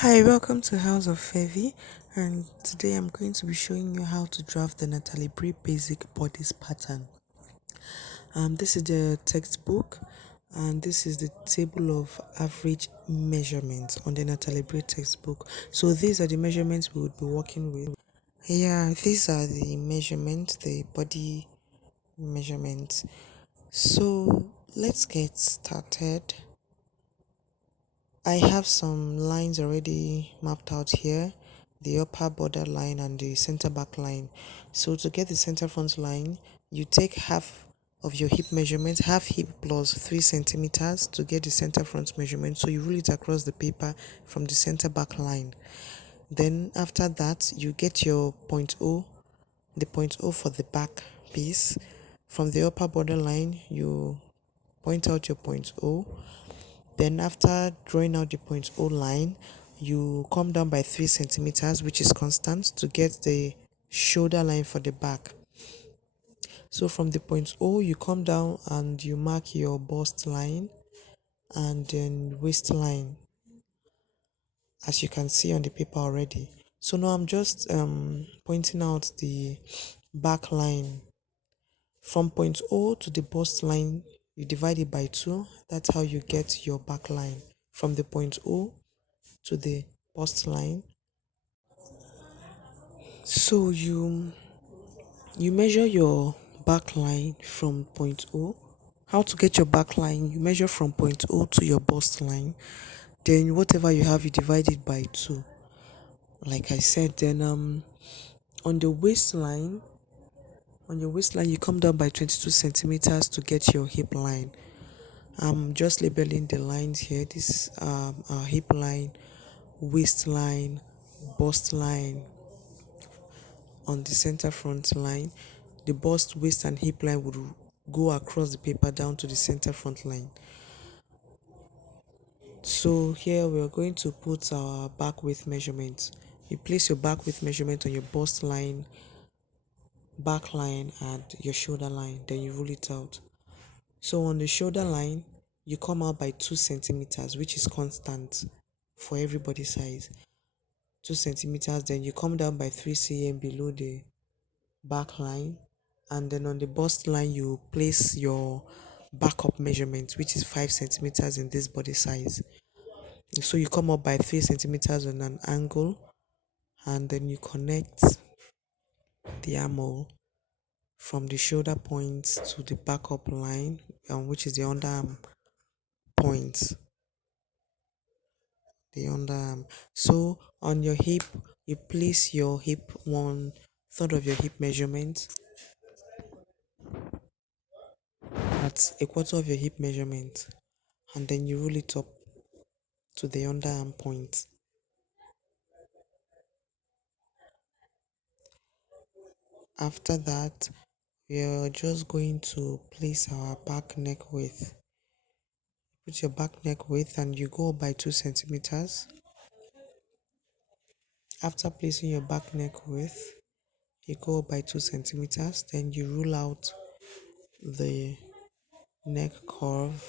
Hi, welcome to House of Fevi, and today I'm going to be showing you how to draft the Natalie Bray basic bodice pattern. This is the textbook, and this is the table of average measurements on the Natalie Bray textbook. So these are the measurements we would be working with. Yeah, these are the measurements, the body measurements. So let's get started. I have some lines already mapped out here, the upper border line and the center back line. So to get the center front line, you take half of your hip measurement, half hip plus 3 centimeters to get the center front measurement. So you rule it across the paper from the center back line. Then after that, you get your point O, the point O for the back piece. From the upper border line, you point out your point O. Then after drawing out the point O line, you come down by 3 centimeters, which is constant, to get the shoulder line for the back. So from the point O, you come down and you mark your bust line and then waistline, as you can see on the paper already. So now I'm just pointing out the back line. From point O to the bust line, you divide it by 2. That's how you get your back line. From the point O to the bust line. So you measure your back line from point O. How to get your back line? You measure from point O to your bust line. Then whatever you have, you divide it by 2. Like I said, then on the waistline, you come down by 22 centimeters to get your hip line. I'm just labeling the lines here. This is our hip line, waistline, bust line. On the center front line, the bust, waist, and hip line would go across the paper down to the center front line. So here we are going to put our back width measurement. You place your back width measurement on your bust line, back line, and your shoulder line. Then you rule it out. So on the shoulder line, you come out by 2 centimeters, which is constant for everybody's size. 2 centimeters. Then you come down by 3 cm below the back line, and then on the bust line you place your backup measurement, which is 5 centimeters in this body size. So you come up by 3 centimeters on an angle, and then you connect the armhole from the shoulder point to the backup line, which is the underarm point, the underarm. So on your hip, you place your hip 1/3 of your hip measurement. That's a quarter of your hip measurement, and then you roll it up to the underarm point. After that, we are just going to place our back neck width. Put your back neck width and you go up by 2 centimeters. After placing your back neck width, you go up by 2 centimeters. Then you rule out the neck curve.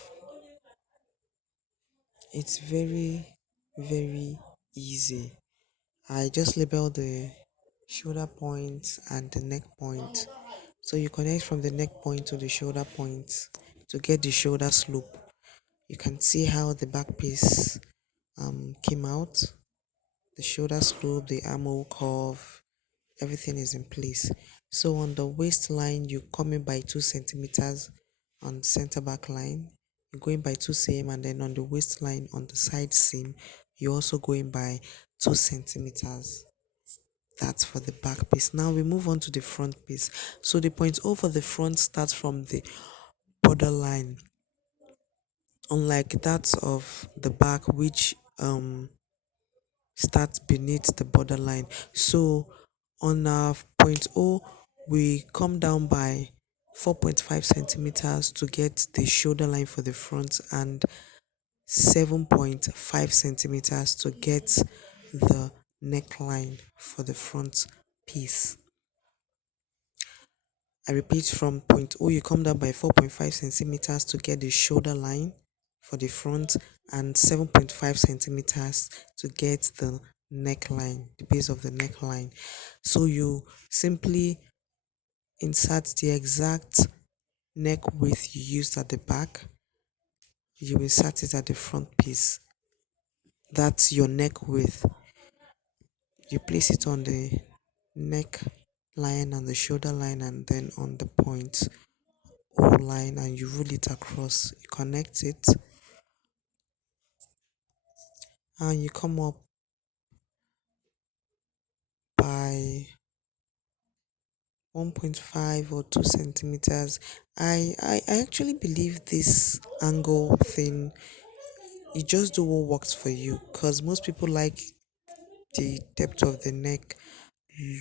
It's very easy. I just label the shoulder point and the neck point. So you connect from the neck point to the shoulder point to get the shoulder slope. You can see how the back piece came out. The shoulder slope, the armhole curve, everything is in place. So on the waistline, you come in by 2 centimeters on center back line. You're going by 2 cm, and then on the waistline on the side seam, you're also going by 2 centimeters. That's for the back piece. Now we move on to the front piece. So the point O for the front starts from the borderline, unlike that of the back, which starts beneath the borderline. So on our point O, we come down by 4.5 centimeters to get the shoulder line for the front, and 7.5 centimeters to get the neckline for the front piece. I repeat, from point O, you come down by 4.5 centimeters to get the shoulder line for the front and 7.5 centimeters to get the neckline, the base of the neckline. So you simply insert the exact neck width you used at the back, you insert it at the front piece. That's your neck width. You place it on the neck line and the shoulder line and then on the point O line and you roll it across. You connect it and you come up by 1.5 or 2 centimeters. I actually believe this angle thing, you just do what works for you because most people like the depth of the neck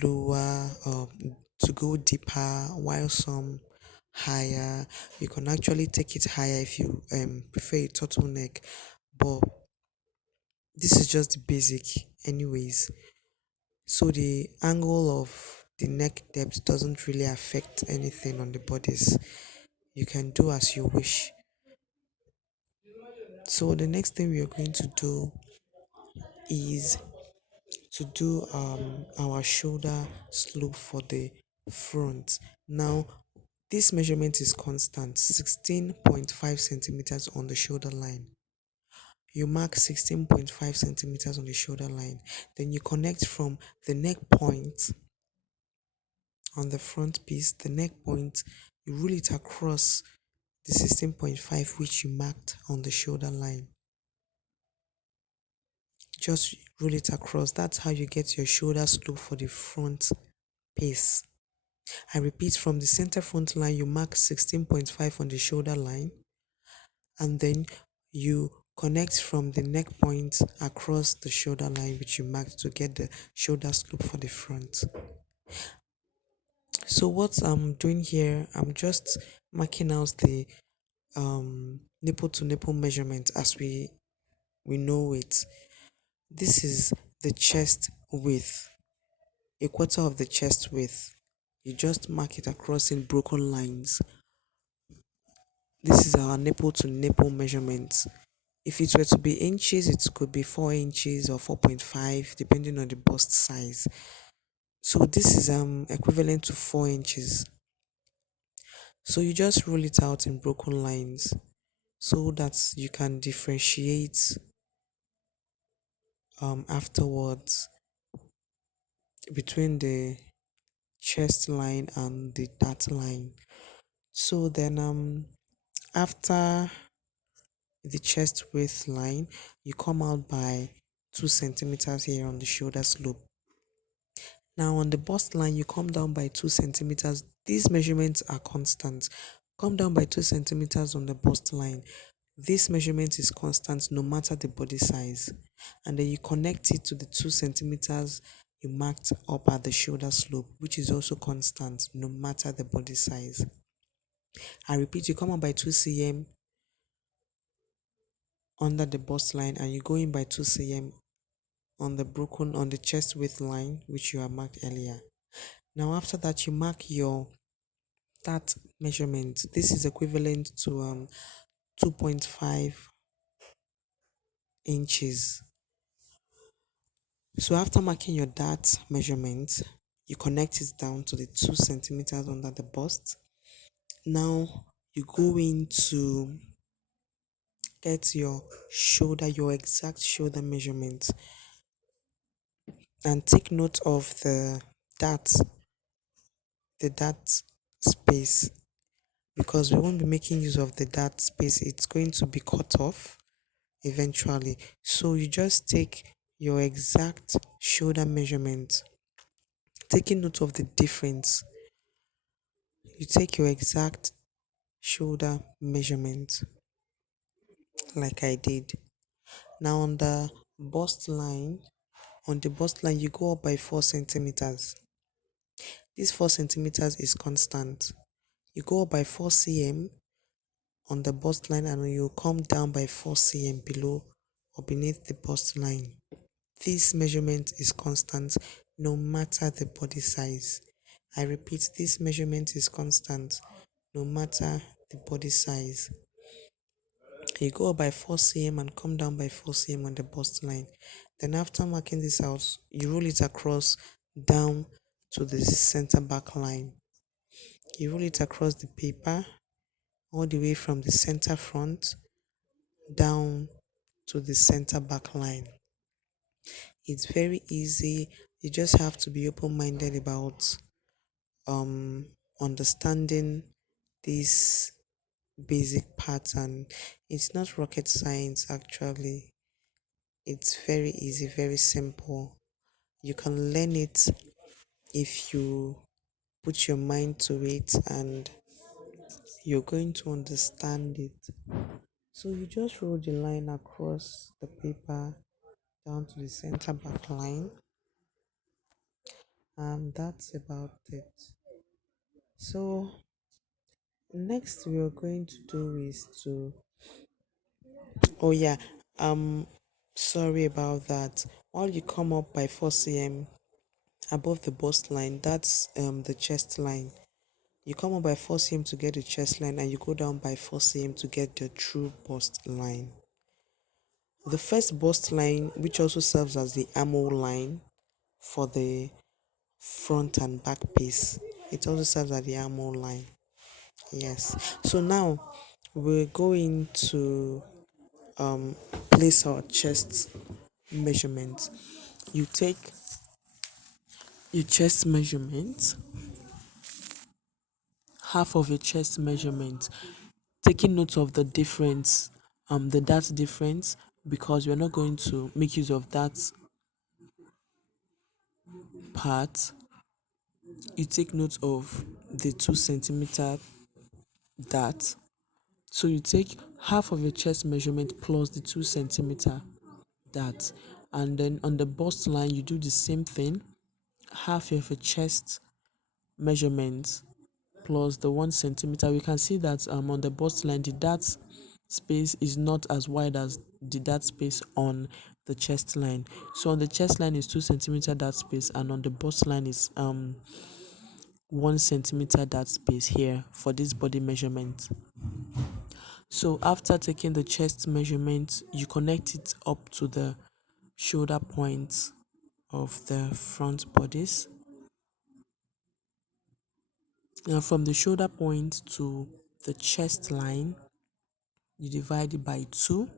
lower, to go deeper, while some higher. You can actually take it higher if you prefer a turtleneck, but this is just the basic, anyways. So the angle of the neck depth doesn't really affect anything on the bodice. You can do as you wish. So the next thing we are going to do is to do our shoulder slope for the front. Now this measurement is constant, 16.5 centimeters on the shoulder line. You mark 16.5 centimeters on the shoulder line. Then you connect from the neck point on the front piece, the neck point, you roll it across the 16.5 which you marked on the shoulder line. Just roll it across. That's how you get your shoulder slope for the front piece. I repeat, from the center front line, you mark 16.5 on the shoulder line, and then you connect from the neck point across the shoulder line, which you marked, to get the shoulder slope for the front. So, what I'm doing here, I'm just marking out the nipple to nipple measurement as we know it. This is the chest width, a quarter of the chest width. You just mark it across in broken lines. This is our nipple to nipple measurement. If it were to be inches, it could be 4 inches or 4.5, depending on the bust size. So this is equivalent to 4 inches. So you just roll it out in broken lines so that you can differentiate afterwards between the chest line and the dart line. So then after the chest width line, you come out by 2 centimeters here on the shoulder slope. Now on the bust line, you come down by 2 centimeters. These measurements are constant. Come down by 2 centimeters on the bust line. This measurement is constant no matter the body size. And then you connect it to the 2 centimeters you marked up at the shoulder slope, which is also constant no matter the body size. I repeat, you come up by 2 cm under the bust line and you go in by 2 cm on the chest width line, which you have marked earlier. Now after that, you mark your that measurement. This is equivalent to 2.5 inches. So after marking your dart measurement, you connect it down to the 2 centimeters under the bust. Now you go in to get your shoulder, your exact shoulder measurement, and take note of dart, the dart space, because we won't be making use of the dart space. It's going to be cut off eventually. So you just take your exact shoulder measurement, taking note of the difference. You take your exact shoulder measurement like I did. Now on the bust line, you go up by 4 centimeters. This 4 centimeters is constant. You go up by 4 cm on the bust line and you come down by 4 cm below or beneath the bust line. This measurement is constant no matter the body size. I repeat, this measurement is constant no matter the body size. You go up by 4 cm and come down by 4 cm on the bust line. Then after marking this out, you roll it across down to the center back line. You roll it across the paper all the way from the center front down to the center back line. It's very easy. You just have to be open-minded about um understanding this basic pattern. It's not rocket science actually. It's very easy, very simple. You can learn it if you put your mind to it, and you're going to understand it. So you just roll the line across the paper down to the center back line, and that's about it. So next we're going to do is to, oh yeah, um sorry about that. While you come up by 4 cm above the bust line, that's the chest line. You come up by 4 cm to get the chest line, and you go down by 4 cm to get the true bust line. The first bust line, which also serves as the armhole line for the front and back piece, it also serves as the armhole line. Yes. So now we're going to place our chest measurement. You take your chest measurement, half of your chest measurement, taking note of the difference, the that difference, because we're not going to make use of that part. You take note of the 2 cm that. So you take half of your chest measurement plus the 2 cm that, and then on the bust line you do the same thing, half of your chest measurement plus the 1 cm. We can see that on the bust line the that space is not as wide as the that space on the chest line. So on the chest line is 2 cm that space, and on the bust line is 1 cm that space here for this body measurement. So after taking the chest measurement, you connect it up to the shoulder points of the front bodice. Now from the shoulder point to the chest line, you divide it by 2.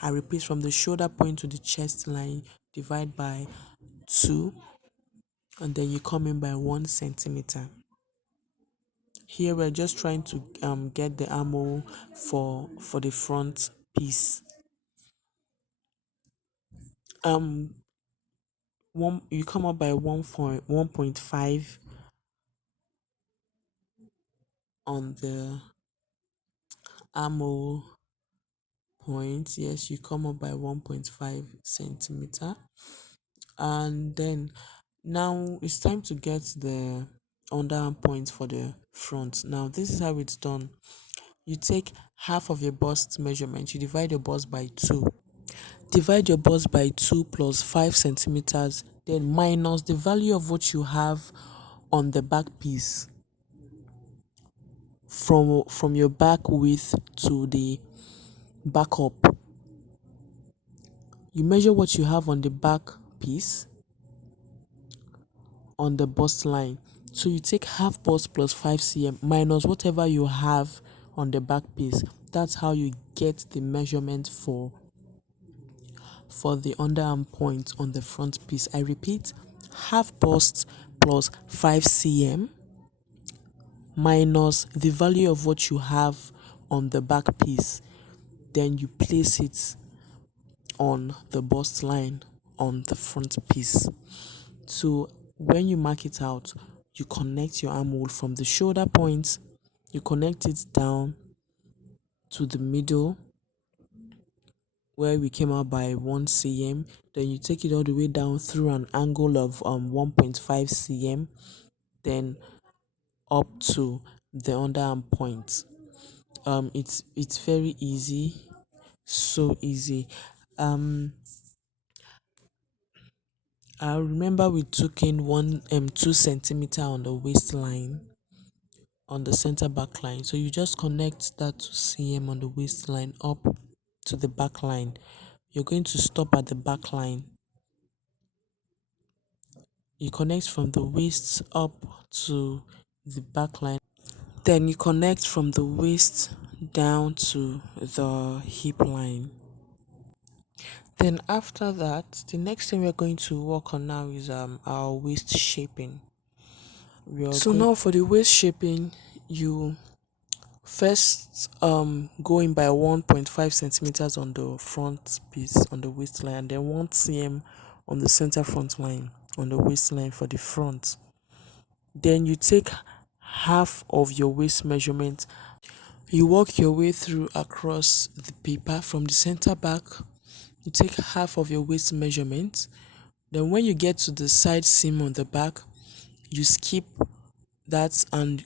I repeat, from the shoulder point to the chest line, divide by 2, and then you come in by 1 cm. Here we're just trying to get the armhole for the front piece. One, you come up by 1.5 on the armhole point. Yes, you come up by 1.5 centimeter, and then now it's time to get the underarm point for the front. Now this is how it's done. You take half of your bust measurement, you divide your bust by 2. Divide your bust by 2 plus 5 centimeters, then minus the value of what you have on the back piece from your back width to the back up. You measure what you have on the back piece on the bust line. So you take half bust plus 5 cm minus whatever you have on the back piece. That's how you get the measurement for the underarm point on the front piece. I repeat, half bust plus 5 cm minus the value of what you have on the back piece. Then you place it on the bust line on the front piece. So when you mark it out, you connect your armhole from the shoulder point, you connect it down to the middle where we came out by 1 cm. Then you take it all the way down through an angle of 1.5 cm, then up to the underarm point. It's very easy, so easy. I remember we took in 2 centimeter on the waistline. on the center back line. So you just connect that 2 cm on the waistline up to the back line. You're going to stop at the back line. You connect from the waist up to the back line. Then you connect from the waist down to the hip line. Then after that, the next thing we're going to work on now is our waist shaping. So now for the waist shaping, you first go in by 1.5 centimeters on the front piece on the waistline, and then 1 cm on the center front line on the waistline for the front. Then you take half of your waist measurement. You work your way through across the paper from the center back. You take half of your waist measurement. Then when you get to the side seam on the back, you skip that and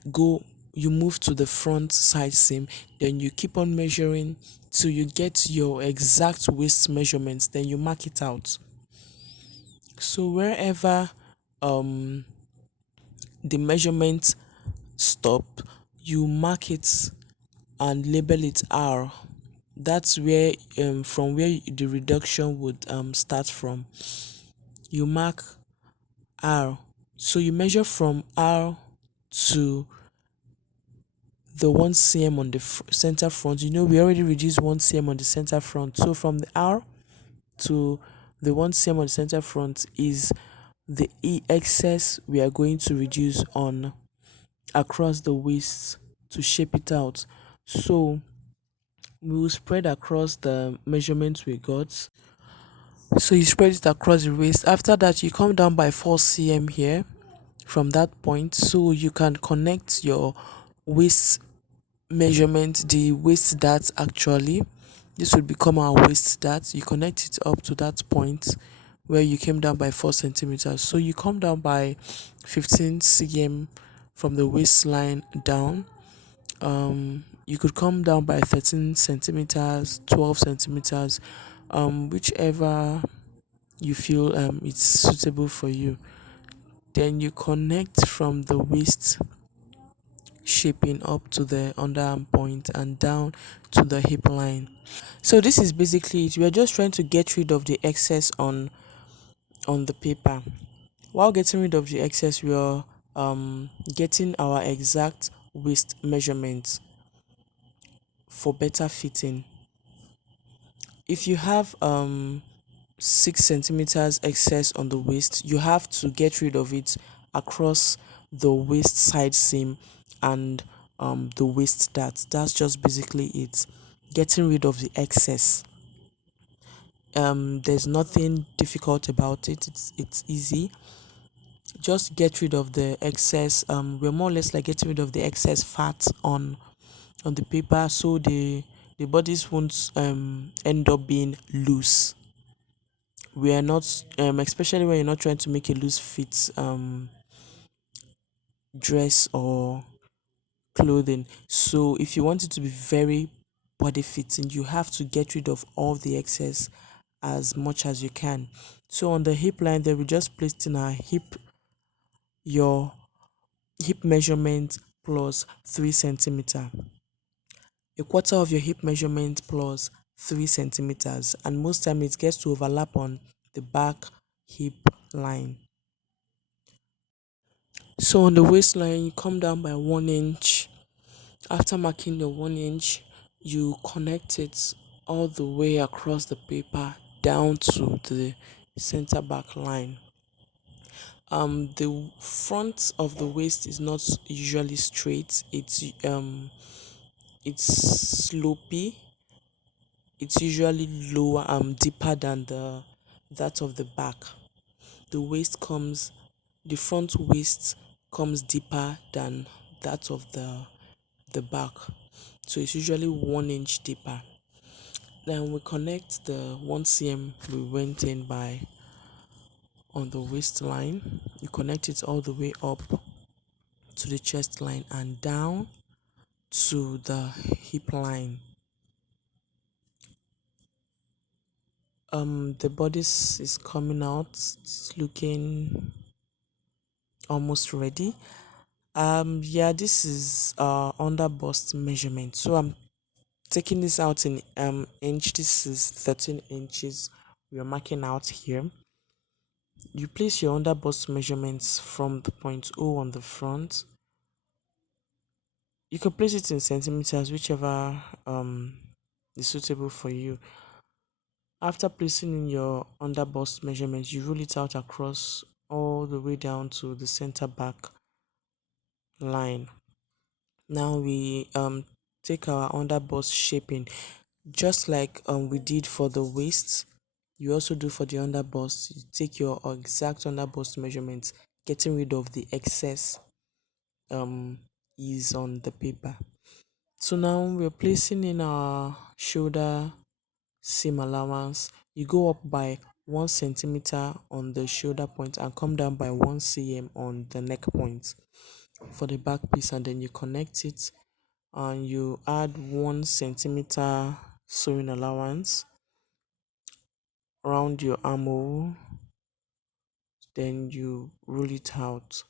you move to the front side seam. Then you keep on measuring till you get your exact waist measurements. Then you mark it out. So wherever the measurement stop, you mark it and label it R. That's where from where the reduction would start from. You mark R. So you measure from R to the 1 cm on the center front. We already reduced 1 cm on the center front. So from the R to the 1 cm on the center front is the excess we are going to reduce on across the waist to shape it out. So we will spread across the measurements we got. So you spread it across the waist. After that, you come down by 4 cm here from that point, so you can connect your waist measurement, the waist dart actually. This would become our waist dart. You connect it up to that point where you came down by 4 centimeters. So you come down by 15 cm from the waistline down. You could come down by 13 centimeters, 12 centimeters, whichever you feel it's suitable for you. Then you connect from the waist shaping up to the underarm point and down to the hip line. So this is basically it. We are just trying to get rid of the excess on the paper. While getting rid of the excess, we are getting our exact waist measurement for better fitting. If you have 6 centimeters excess on the waist, you have to get rid of it across the waist side seam and the waist dart. That's just basically it. Getting rid of the excess. There's nothing difficult about it. It's easy. Just get rid of the excess. We're more or less like getting rid of the excess fat on the paper, so the bodice won't end up being loose. We are not especially when you're not trying to make a loose fit dress or clothing. So if you want it to be very body fitting, you have to get rid of all the excess as much as you can. So on the hip line there, we just placed in your hip measurement plus 3 centimeter, a quarter of your hip measurement plus 3 centimeters, and most time it gets to overlap on the back hip line. So on the waistline, you come down by 1 inch. After marking the 1 inch, you connect it all the way across the paper down to the center back line. The front of the waist is not usually straight. It's slopey. It's usually lower deeper than that of the back. The front waist comes deeper than that of the back. So it's usually 1 inch deeper. Then we connect the 1 cm we went in by on the waistline. You connect it all the way up to the chest line and down to the hip line. The bodice is coming out. It's looking almost ready. Yeah, this is under bust measurement. So I'm taking this out in inch. This is 13 inches. We're marking out here. You place your under bust measurements from the point O on the front. You can place it in centimeters, whichever is suitable for you. After placing in your under bust measurements, you roll it out across all the way down to the center back line. Now we take our under bust shaping just like we did for the waist. You also do for the under bust. You take your exact under bust measurements, getting rid of the excess um is on the paper. So now we're placing in our shoulder seam allowance. You go up by 1 centimeter on the shoulder point and come down by 1 cm on the neck point for the back piece, and then you connect it and you add 1 centimeter sewing allowance around your armhole, then you roll it out.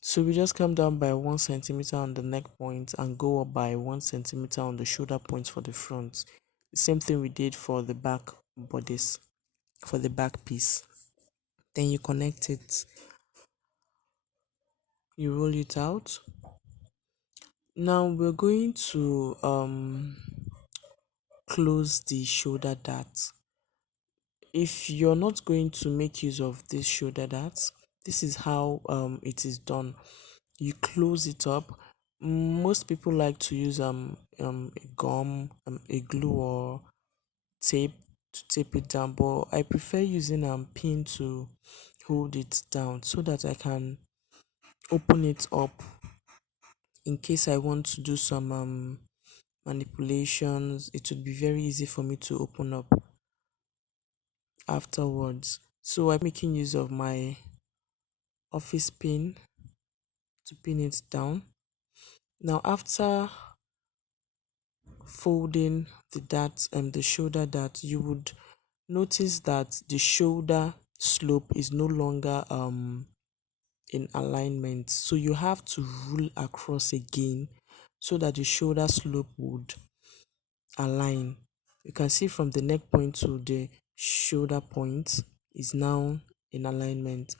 So we just come down by 1 centimeter on the neck point and go up by 1 centimeter on the shoulder point for the front. The same thing we did for the back bodice, for the back piece. Then you connect it, you roll it out. Now we're going to close the shoulder dart. If you're not going to make use of this shoulder darts, this is how it is done. You close it up. Most people like to use a gum, a glue or tape to tape it down, but I prefer using pin to hold it down so that I can open it up in case I want to do some manipulations. It would be very easy for me to open up afterwards. So I'm making use of my office pin to pin it down. Now after folding the dart and the shoulder dart, you would notice that the shoulder slope is no longer in alignment. So you have to rule across again so that the shoulder slope would align. You can see from the neck point to the shoulder point is now in alignment.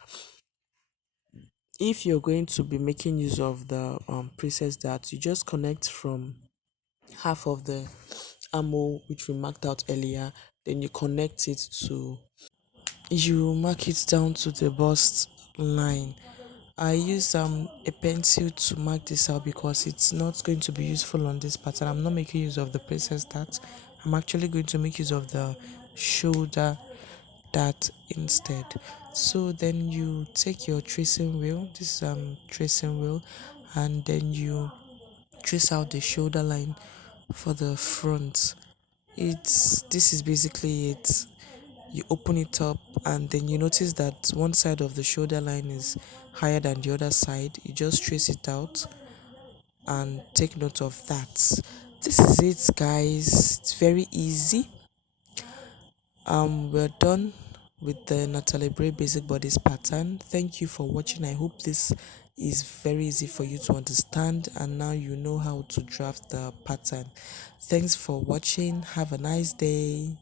If you're going to be making use of the process that you just connect from half of the ammo which we marked out earlier, then you connect it to, you mark it down to the bust line. I use a pencil to mark this out because it's not going to be useful on this pattern. I'm not making use of the princess dart. I'm actually going to make use of the shoulder dart instead. So then you take your tracing wheel, this tracing wheel, and then you trace out the shoulder line for the front. This is basically it. You open it up and then you notice that one side of the shoulder line is higher than the other side. You just trace it out and take note of that. This is it, guys. It's very easy. We're done with the Natalie Bray basic bodice pattern. Thank you for watching. I hope this is very easy for you to understand, and now you know how to draft the pattern. Thanks for watching. Have a nice day.